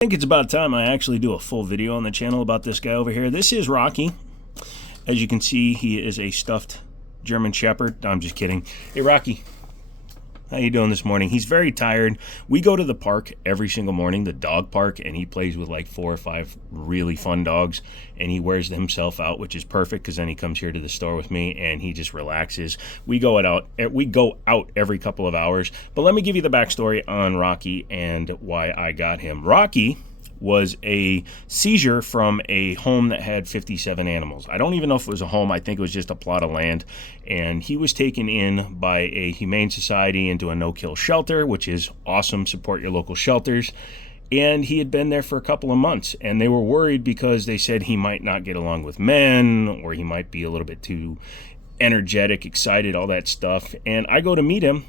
I think it's about time I actually do a full video on the channel about this guy over here. This is Rocky. As you can see, he is a stuffed German Shepherd. No, I'm just kidding. Hey, Rocky. How you doing this morning? He's very tired. We go to the park every single morning, the dog park, and he plays with like 4 or 5 really fun dogs, and he wears himself out, which is perfect because then he comes here to the store with me and he just relaxes. We go out every couple of hours. But let me give you the backstory on Rocky and why I got him. Rocky was a seizure from a home that had 57 animals. I don't even know if it was a home. I think it was just a plot of land. And he was taken in by a humane society into a no-kill shelter, which is awesome. Support your local shelters. And he had been there for a couple of months. And they were worried because they said he might not get along with men, or he might be a little bit too energetic, excited, all that stuff. And I go to meet him,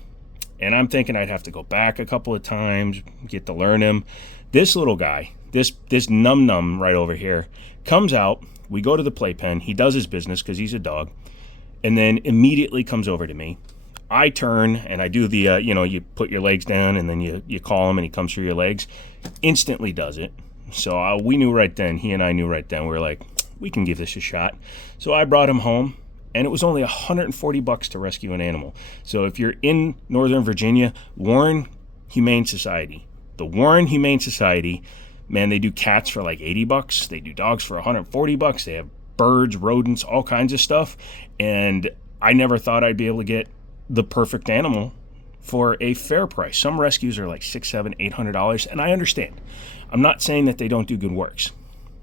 and I'm thinking I'd have to go back a couple of times, get to learn him. This little guy, this num right over here, comes out. We go to the playpen. He does his business because he's a dog, and then immediately comes over to me. I turn and I do the, you put your legs down and then you call him and he comes through your legs. Instantly does it. So we knew right then, he and I knew right then, we were like, we can give this a shot. So I brought him home, and it was only $140 to rescue an animal. So if you're in Northern Virginia, Warren Humane Society, the Warren Humane Society, man, they do cats for like $80. They do dogs for $140. They have birds, rodents, all kinds of stuff. And I never thought I'd be able to get the perfect animal for a fair price. Some rescues are like $600, $700, $800, and I understand. I'm not saying that they don't do good works.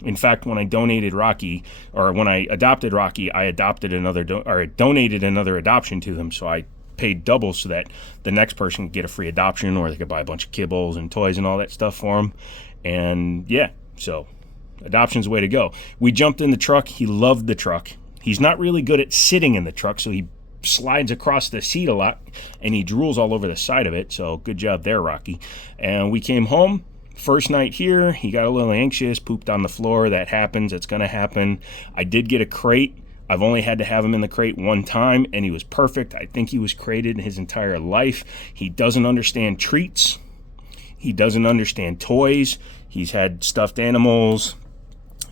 In fact, when I donated Rocky, or when I adopted Rocky, I adopted donated another adoption to them. So I paid double so that the next person could get a free adoption, or they could buy a bunch of kibbles and toys and all that stuff for him. And yeah, so adoption's the way to go. We jumped in the truck. He loved the truck. He's not really good at sitting in the truck, so he slides across the seat a lot and he drools all over the side of it. So good job there, Rocky. And we came home. First night here, he got a little anxious, pooped on the floor. That happens. That's going to happen. I did get a crate. I've only had to have him in the crate one time, and he was perfect. I think he was crated his entire life. He doesn't understand treats. He doesn't understand toys. He's had stuffed animals,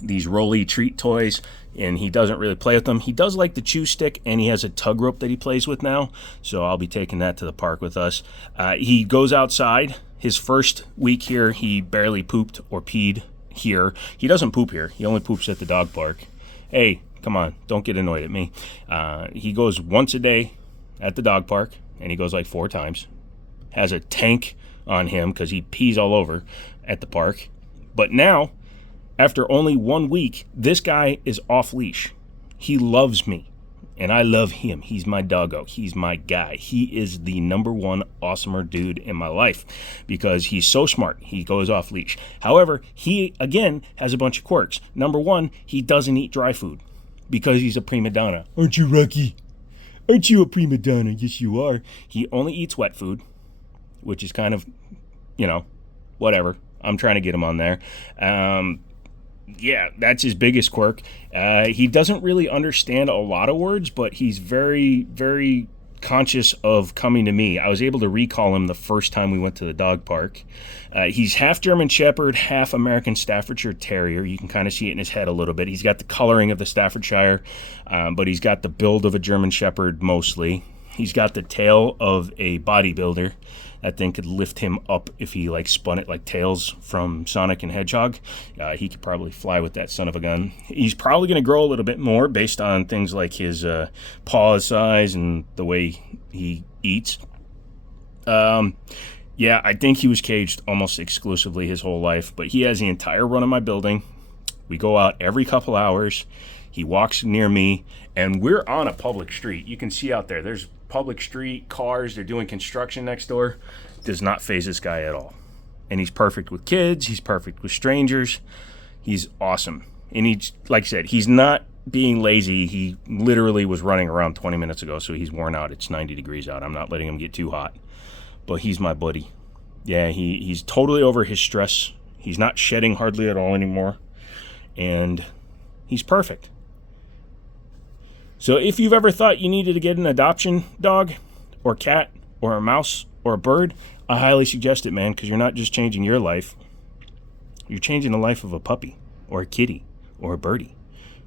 these Rolly treat toys, and he doesn't really play with them. He does like the chew stick, and he has a tug rope that he plays with now, so I'll be taking that to the park with us. He goes outside. His first week here, he barely pooped or peed here. He doesn't poop here. He only poops at the dog park. Hey, come on, don't get annoyed at me. He goes once a day at the dog park, and he goes like 4 times. Has a tank on him because he pees all over at the park. But now, after only 1 week, this guy is off leash. He loves me, and I love him. He's my doggo. He's my guy. He is the #1 awesomer dude in my life because he's so smart. He goes off leash. However, he, again, has a bunch of quirks. #1, he doesn't eat dry food because he's a prima donna. Aren't you, Rocky? Aren't you a prima donna? Yes, you are. He only eats wet food, which is kind of, whatever. I'm trying to get him on there. Yeah, that's his biggest quirk. He doesn't really understand a lot of words, but he's very, very conscious of coming to me. I was able to recall him the first time we went to the dog park. He's half German Shepherd, half American Staffordshire Terrier. You can kind of see it in his head a little bit. He's got the coloring of the Staffordshire, but he's got the build of a German Shepherd mostly. He's got the tail of a bodybuilder. That thing could lift him up if he spun it like Tails from Sonic and Hedgehog. He could probably fly with that son of a gun. He's probably going to grow a little bit more based on things like his paw size and the way he eats. Yeah, I think he was caged almost exclusively his whole life, but he has the entire run of my building. We go out every couple hours. He walks near me, and we're on a public street. You can see out there, there's public street, cars, they're doing construction next door. Does not faze this guy at all. And he's perfect with kids, he's perfect with strangers. He's awesome. And he, like I said, he's not being lazy. He literally was running around 20 minutes ago, so he's worn out. It's 90 degrees out. I'm not letting him get too hot. But he's my buddy. Yeah, he's totally over his stress. He's not shedding hardly at all anymore. And he's perfect. So if you've ever thought you needed to get an adoption dog or cat or a mouse or a bird, I highly suggest it, man, because you're not just changing your life, You're changing the life of a puppy or a kitty or a birdie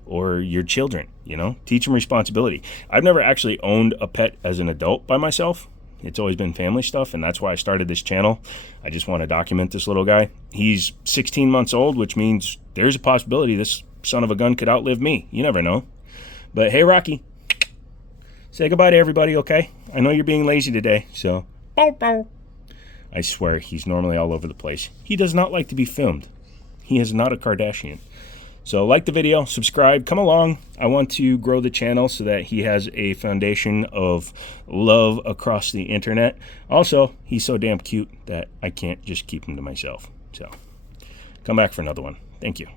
or your children, you know? Teach them responsibility. I've never actually owned a pet as an adult by myself. It's always been family stuff, and that's why I started this channel. I just want to document this little guy. He's 16 months old, which means there's a possibility this son of a gun could outlive me. You never know. But hey, Rocky, say goodbye to everybody, okay? I know you're being lazy today, so bow, bow. I swear he's normally all over the place. He does not like to be filmed. He is not a Kardashian. So like the video, subscribe, come along. I want to grow the channel so that he has a foundation of love across the internet. Also, he's so damn cute that I can't just keep him to myself. So come back for another one. Thank you.